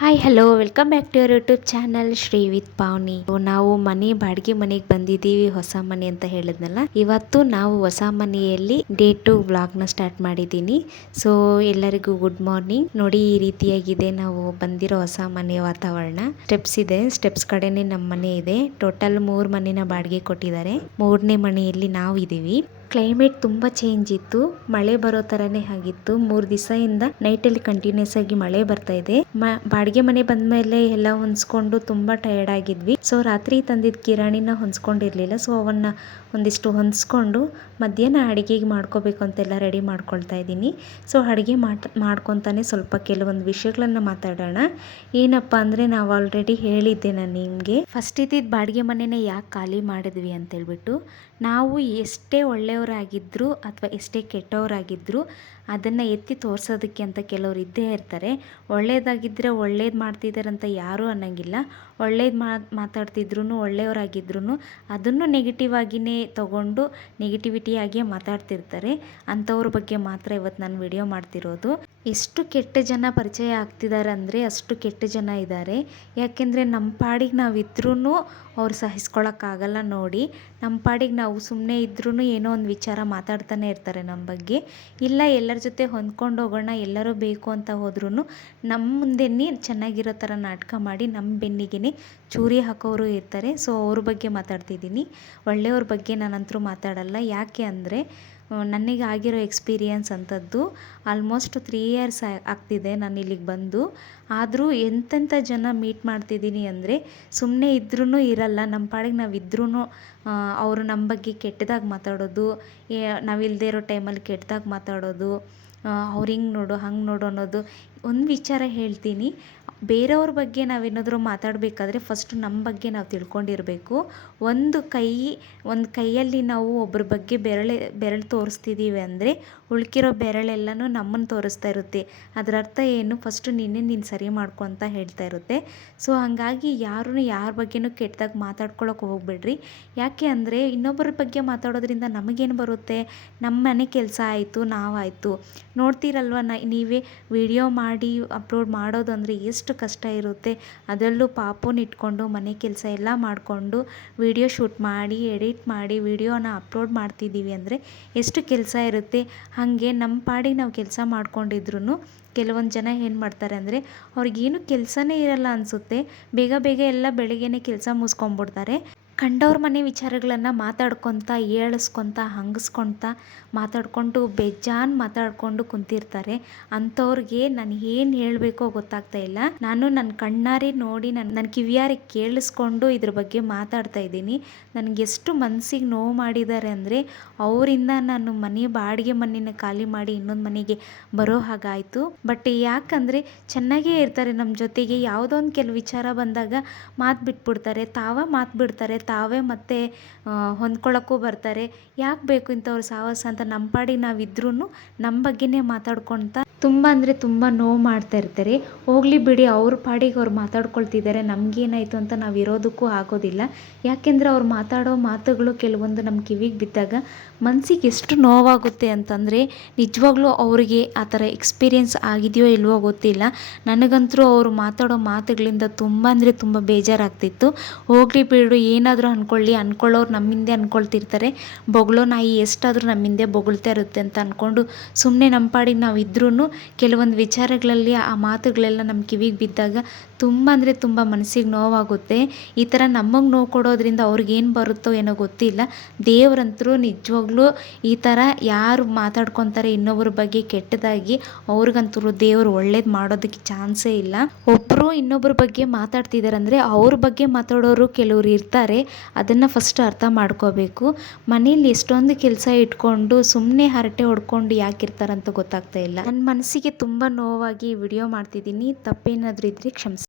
Hi hello welcome back to your YouTube channel Shri with Pavani ನಾವು ಮನೆ, ಬಾಡಿಗೆ ಮನೆಗೆ ಬಂದಿದ್ದೀವಿ, ಹೊಸ ಮನೆ ಅಂತ ಹೇಳಿದ್ನಲ್ಲ. ಇವತ್ತು ನಾವು ಹೊಸ ಮನೆಯಲ್ಲಿ ಡೇ ಟು ವ್ಲಾಗ್ನ ಸ್ಟಾರ್ಟ್ ಮಾಡಿದ್ದೀನಿ. ಸೊ ಎಲ್ಲರಿಗೂ ಗುಡ್ ಮಾರ್ನಿಂಗ್ ನೋಡಿ, ಈ ರೀತಿಯಾಗಿದೆ ನಾವು ಬಂದಿರೋ ಹೊಸ ಮನೆ ವಾತಾವರಣ. ಸ್ಟೆಪ್ಸ್ ಇದೆ. ಸ್ಟೆಪ್ಸ್ ಕಡೆನೆ ನಮ್ಮ ಮನೆ ಇದೆ. ಟೋಟಲ್ ಮೂರು ಮನೆನ ಬಾಡಿಗೆ ಕೊಟ್ಟಿದ್ದಾರೆ. ಮೂರನೇ ಮನೆಯಲ್ಲಿ ನಾವು ಇದೀವಿ ಕ್ಲೈಮೇಟ್ ತುಂಬ ಚೇಂಜ್ ಇತ್ತು. ಮಳೆ ಬರೋ ತರನೇ ಆಗಿತ್ತು. ಮೂರ್ ದಿವಸದಿಂದ ನೈಟ್ ಅಲ್ಲಿ ಕಂಟಿನ್ಯೂಸ್ ಆಗಿ ಮಳೆ ಬರ್ತಾ ಇದೆ. ಬಾಡಿಗೆ ಮನೆ ಬಂದ ಮೇಲೆ ಎಲ್ಲ ಹೊಂದ್ಸ್ಕೊಂಡು ತುಂಬಾ ಟಯರ್ಡ್ ಆಗಿದ್ವಿ. ಸೊ ರಾತ್ರಿ ತಂದಿದ್ ಕಿರಾಣಿನ ಹೊಂದ್ಸ್ಕೊಂಡಿರ್ಲಿಲ್ಲ. ಸೊ ಅವನ್ನ ಒಂದಿಷ್ಟು ಹೊಂದ್ಸ್ಕೊಂಡು ಮಧ್ಯಾಹ್ನ ಅಡಿಗೆಗೆ ಮಾಡ್ಕೋಬೇಕು ಅಂತೆಲ್ಲ ರೆಡಿ ಮಾಡ್ಕೊಳ್ತಾ ಇದ್ದೀನಿ. ಸೊ ಅಡುಗೆ ಮಾಡ್, ಮಾಡ್ಕೊತಾನೆ ಸ್ವಲ್ಪ ಕೆಲವೊಂದು ವಿಷಯಗಳನ್ನ ಮಾತಾಡೋಣ. ಏನಪ್ಪ ಅಂದರೆ ನಾವು ಆಲ್ರೆಡಿ ಹೇಳಿದ್ದೆ ನಾನು ನಿಮಗೆ. ಫಸ್ಟ್ ಇದ್ದಿದ್ದು ಬಾಡಿಗೆ ಮನೆನೇ ಯಾಕೆ ಖಾಲಿ ಮಾಡಿದ್ವಿ ಅಂತ ಹೇಳ್ಬಿಟ್ಟು ನಾವು ಎಷ್ಟೇ ಒಳ್ಳೆಯವರಾಗಿದ್ದರೂ ಅಥವಾ ಎಷ್ಟೇ ಕೆಟ್ಟವರಾಗಿದ್ದರೂ ಅದನ್ನು ಎತ್ತಿ ತೋರಿಸೋದಕ್ಕೆ ಅಂತ ಕೆಲವರು ಇದ್ದೇ ಇರ್ತಾರೆ. ಒಳ್ಳೆಯದಾಗಿದ್ದರೆ ಒಳ್ಳೇದು ಮಾಡ್ತಿದ್ದಾರೆ ಅಂತ ಯಾರೂ ಅನ್ನೋಂಗಿಲ್ಲ. ಒಳ್ಳೇದು ಮಾತಾಡ್ತಿದ್ರು ಒಳ್ಳೆಯವರಾಗಿದ್ರು ಅದನ್ನು ನೆಗೆಟಿವ್ ಆಗಿಯೇ ತಗೊಂಡು ನೆಗೆಟಿವಿಟಿಯಾಗಿಯೇ ಮಾತಾಡ್ತಿರ್ತಾರೆ. ಅಂಥವ್ರ ಬಗ್ಗೆ ಮಾತ್ರ ಇವತ್ತು ನಾನು ವಿಡಿಯೋ ಮಾಡ್ತಿರೋದು. ಎಷ್ಟು ಕೆಟ್ಟ ಜನ ಪರಿಚಯ ಆಗ್ತಿದ್ದಾರೆ ಅಂದರೆ ಅಷ್ಟು ಕೆಟ್ಟ ಜನ ಇದ್ದಾರೆ ಯಾಕೆಂದರೆ ನಮ್ಮ ಪಾಡಿಗೆ ನಾವಿದ್ರೂ ಅವ್ರು ಸಹಿಸ್ಕೊಳಕ್ಕಾಗಲ್ಲ ನೋಡಿ. ನಮ್ಮ ಪಾಡಿಗೆ ನಾವು ಸುಮ್ಮನೆ ಇದ್ರೂ ಏನೋ ಒಂದು ವಿಚಾರ ಮಾತಾಡ್ತಾನೆ ಇರ್ತಾರೆ ನಮ್ಮ ಬಗ್ಗೆ. ಇಲ್ಲ ಎಲ್ಲರ ಜೊತೆ ಹೊಂದ್ಕೊಂಡು ಹೋಗೋಣ, ಎಲ್ಲರೂ ಬೇಕು ಅಂತ ಹೋದ್ರೂ ನಮ್ಮ ಮುಂದೆನೇ ಚೆನ್ನಾಗಿರೋ ಥರ ನಾಟಕ ಮಾಡಿ ನಮ್ಮ ಬೆನ್ನಿಗೆ ಚೂರಿ ಹಾಕೋರು ಇರ್ತಾರೆ. ಸೊ ಅವ್ರ ಬಗ್ಗೆ ಮಾತಾಡ್ತಿದ್ದೀನಿ. ಒಳ್ಳೆಯವ್ರ ಬಗ್ಗೆ ನಾನಂತರೂ ಮಾತಾಡಲ್ಲ. ಯಾಕೆ ಅಂದರೆ ನನಗೆ ಆಗಿರೋ ಎಕ್ಸ್ಪೀರಿಯನ್ಸ್ ಅಂಥದ್ದು ಆಲ್ಮೋಸ್ಟ್ ತ್ರೀ ಇಯರ್ಸ್ ಆಗ್ತಿದೆ ನಾನು ಇಲ್ಲಿಗೆ ಬಂದು. ಆದರೂ ಎಂತೆಂಥ ಜನ ಮೀಟ್ ಮಾಡ್ತಿದ್ದೀನಿ ಅಂದರೆ ಸುಮ್ಮನೆ ಇದ್ರೂ ಇರಲ್ಲ, ನಮ್ಮ ಪಾಡಿಗೆ ನಾವು ಇದ್ರೂ ಅವರು ನಮ್ಮ ಬಗ್ಗೆ ಕೆಟ್ಟದಾಗಿ ಮಾತಾಡೋದು ನಾವಿಲ್ಲದೆ ಇರೋ ಟೈಮಲ್ಲಿ ಕೆಟ್ಟದಾಗಿ ಮಾತಾಡೋದು ಅವ್ರು ಹಿಂಗೆ ನೋಡು, ಹಂಗೆ ನೋಡು ಅನ್ನೋದು ಒಂದು ವಿಚಾರ ಹೇಳ್ತೀನಿ. ಬೇರೆಯವ್ರ ಬಗ್ಗೆ ನಾವೇನಾದರೂ ಮಾತಾಡಬೇಕಾದ್ರೆ ಫಸ್ಟ್ ನಮ್ಮ ಬಗ್ಗೆ ನಾವು ತಿಳ್ಕೊಂಡಿರಬೇಕು. ಒಂದು ಕೈ, ಒಂದು ಕೈಯಲ್ಲಿ ನಾವು ಒಬ್ಬರ ಬಗ್ಗೆ ಬೆರಳೆ, ಬೆರಳು ತೋರಿಸ್ತಿದ್ದೀವಿ ಅಂದರೆ ಉಳ್ಕಿರೋ ಬೆರಳೆಲ್ಲನೂ ನಮ್ಮನ್ನು ತೋರಿಸ್ತಾ ಇರುತ್ತೆ. ಅದರ ಅರ್ಥ ಏನು? ಫಸ್ಟು ನಿನ್ನೆ ನೀನು ಸರಿ ಮಾಡ್ಕೊ ಅಂತ ಹೇಳ್ತಾ ಇರುತ್ತೆ. ಸೊ ಹಾಗಾಗಿ ಯಾರೂ ಯಾರ ಬಗ್ಗೆನೂ ಕೆಟ್ಟದಾಗಿ ಮಾತಾಡ್ಕೊಳ್ಳೋಕೆ ಹೋಗ್ಬೇಡ್ರಿ. ಯಾಕೆ ಅಂದರೆ ಇನ್ನೊಬ್ಬರ ಬಗ್ಗೆ ಮಾತಾಡೋದ್ರಿಂದ ನಮಗೇನು ಬರುತ್ತೆ? ನಮ್ಮ ಮನೆ ಕೆಲಸ ಆಯಿತು ನಾವಾಯಿತು ನೋಡ್ತೀರಲ್ವ ನ, ನೀವೇ ವಿಡಿಯೋ ಮಾಡಿ ಅಪ್ಲೋಡ್ ಮಾಡೋದು ಅಂದರೆ ಎಷ್ಟು ಕಷ್ಟ ಇರುತ್ತೆ. ಅದರಲ್ಲೂ ಪಾಪುನ ಇಟ್ಕೊಂಡು ಮನೆ ಕೆಲಸ ಎಲ್ಲ ಮಾಡಿಕೊಂಡು ವಿಡಿಯೋ ಶೂಟ್ ಮಾಡಿ ಎಡಿಟ್ ಮಾಡಿ ವಿಡಿಯೋನ ಅಪ್ಲೋಡ್ ಮಾಡ್ತಿದ್ದೀವಿ ಅಂದರೆ ಎಷ್ಟು ಕೆಲಸ ಇರುತ್ತೆ. ಹಾಗೆ ನಮ್ಮ ಪಾಡಿಗೆ ನಾವು ಕೆಲಸ ಮಾಡ್ಕೊಂಡಿದ್ರು ಕೆಲವೊಂದು ಜನ ಏನು ಮಾಡ್ತಾರೆ ಅಂದರೆ ಅವ್ರಿಗೇನು ಕೆಲಸನೇ ಇರಲ್ಲ ಅನಿಸುತ್ತೆ. ಬೇಗ ಬೇಗ ಎಲ್ಲ ಬೆಳಿಗ್ಗೆನೇ ಕೆಲಸ ಮುಗಿಸ್ಕೊಂಬಿಡ್ತಾರೆ ಕಂಡವ್ರ ಮನೆ ವಿಚಾರಗಳನ್ನು ಮಾತಾಡ್ಕೊತ ಹೇಳಿಸ್ಕೊತ ಹಂಗಿಸ್ಕೊತ ಮಾತಾಡಿಕೊಂಡು ಬೇಜಾನ್ ಮಾತಾಡಿಕೊಂಡು ಕುಂತಿರ್ತಾರೆ. ಅಂಥವ್ರಿಗೆ ನಾನು ಏನು ಹೇಳಬೇಕೋ ಗೊತ್ತಾಗ್ತಾ ಇಲ್ಲ. ನಾನು ನನ್ನ ಕಣ್ಣಾರೆ ನೋಡಿ ನನ್ನ ನನ್ನ ಕಿವಿಯಾರೆ ಕೇಳಿಸ್ಕೊಂಡು ಇದ್ರ ಬಗ್ಗೆ ಮಾತಾಡ್ತಾ ಇದ್ದೀನಿ. ನನಗೆ ಎಷ್ಟು ಮನಸ್ಸಿಗೆ ನೋವು ಮಾಡಿದ್ದಾರೆ ಅಂದರೆ ಅವರಿಂದ ನಾನು ಮನೆ ಬಾಡಿಗೆ ಮನೆಯನ್ನು ಖಾಲಿ ಮಾಡಿ ಇನ್ನೊಂದು ಮನೆಗೆ ಬರೋ ಹಾಗಾಯಿತು. ಬಟ್ ಯಾಕಂದರೆ ಚೆನ್ನಾಗೇ ಇರ್ತಾರೆ ನಮ್ಮ ಜೊತೆಗೆ. ಯಾವುದೋ ಒಂದು ಕೆಲವು ವಿಚಾರ ಬಂದಾಗ ಮಾತು ಬಿಟ್ಬಿಡ್ತಾರೆ ತಾವ ಮಾತು ಬಿಡ್ತಾರೆ ತಾವೇ ಮತ್ತೆ ಹೊಂದ್ಕೊಳ್ಳೋಕ್ಕೂ ಬರ್ತಾರೆ. ಯಾಕೆ ಬೇಕು ಇಂಥವ್ರ ಸಾಹಸ ಅಂತ ನಮ್ಮ ಪಾಡಿಗೆ ನಾವಿದ್ರೂ ನಮ್ಮ ಬಗ್ಗೆನೇ ಮಾತಾಡ್ಕೊತ ತುಂಬ ಅಂದರೆ ತುಂಬ ನೋವು ಮಾಡ್ತಾ ಇರ್ತಾರೆ. ಹೋಗಲಿ ಬಿಡಿ, ಅವ್ರ ಪಾಡಿಗೆ ಅವ್ರು ಮಾತಾಡ್ಕೊಳ್ತಿದ್ದಾರೆ. ನಮಗೇನಾಯಿತು ಅಂತ ನಾವು ಇರೋದಕ್ಕೂ ಆಗೋದಿಲ್ಲ. ಯಾಕೆಂದರೆ ಅವ್ರು ಮಾತಾಡೋ ಮಾತುಗಳು ಕೆಲವೊಂದು ನಮ್ಮ ಕಿವಿಗೆ ಬಿದ್ದಾಗ ಮನ್ಸಿಗೆ ಎಷ್ಟು ನೋವಾಗುತ್ತೆ ಅಂತಂದರೆ ನಿಜವಾಗ್ಲೂ ಅವರಿಗೆ ಆ ಥರ ಎಕ್ಸ್ಪೀರಿಯೆನ್ಸ್ ಆಗಿದೆಯೋ ಇಲ್ವೋ ಗೊತ್ತಿಲ್ಲ. ನನಗಂತೂ ಅವರು ಮಾತಾಡೋ ಮಾತುಗಳಿಂದ ತುಂಬ ಅಂದರೆ ತುಂಬ ಬೇಜಾರಾಗ್ತಿತ್ತು. ಹೋಗಲಿ ಬಿಡು, ಏನಾದರೂ ಅಂದ್ಕೊಳ್ಳಿ ಅಂದ್ಕೊಳ್ಳೋರು ನಮ್ಮಿಂದೆ ಅಂದ್ಕೊಳ್ತಿರ್ತಾರೆ ಬೊಗಳೋ ನಾಯಿ ಎಷ್ಟಾದರೂ ನಮ್ಮಿಂದೆ ಬೊಗಳ್ತಾ ಇರುತ್ತೆ ಅಂತ ಅಂದ್ಕೊಂಡು ಸುಮ್ಮನೆ ನಮ್ಮ ಪಾಡಿಗೆ ನಾವು ಇದ್ರೂ ಕೆಲವೊಂದು ವಿಚಾರಗಳಲ್ಲಿ ಆ ಮಾತುಗಳೆಲ್ಲ ನಮ್ಮ ಕಿವಿಗೆ ಬಿದ್ದಾಗ ತುಂಬ ಅಂದರೆ ತುಂಬ ಮನಸ್ಸಿಗೆ ನೋವಾಗುತ್ತೆ. ಈ ಥರ ನಮಗೆ ನೋವು ಕೊಡೋದ್ರಿಂದ ಅವ್ರಿಗೇನು ಬರುತ್ತೋ ಏನೋ ಗೊತ್ತಿಲ್ಲ. ದೇವರಂತರೂ ನಿಜವಾಗ್ಲೂ ಈ ಥರ ಯಾರು ಮಾತಾಡ್ಕೊತಾರೆ ಇನ್ನೊಬ್ಬರ ಬಗ್ಗೆ ಕೆಟ್ಟದಾಗಿ ಅವ್ರಿಗಂತೂ ದೇವರು ಒಳ್ಳೇದು ಮಾಡೋದಕ್ಕೆ ಚಾನ್ಸೇ ಇಲ್ಲ. ಒಬ್ಬರು ಇನ್ನೊಬ್ಬರ ಬಗ್ಗೆ ಮಾತಾಡ್ತಿದ್ದಾರೆ ಅಂದರೆ ಅವ್ರ ಬಗ್ಗೆ ಮಾತಾಡೋರು ಕೆಲವರು ಇರ್ತಾರೆ. ಅದನ್ನು ಫಸ್ಟ್ ಅರ್ಥ ಮಾಡ್ಕೋಬೇಕು. ಮನೇಲಿ ಎಷ್ಟೊಂದು ಕೆಲಸ ಇಟ್ಕೊಂಡು ಸುಮ್ಮನೆ ಹರಟೆ ಹೊಡ್ಕೊಂಡು ಯಾಕಿರ್ತಾರಂತ ಗೊತ್ತಾಗ್ತಾ ಇಲ್ಲ. ನನ್ನ ಮನಸ್ಸಿಗೆ ತುಂಬ ನೋವಾಗಿ ವಿಡಿಯೋ ಮಾಡ್ತಿದ್ದೀನಿ. ತಪ್ಪೇನಾದರೂ ಇದ್ದರೆ ಕ್ಷಮಿಸಿ.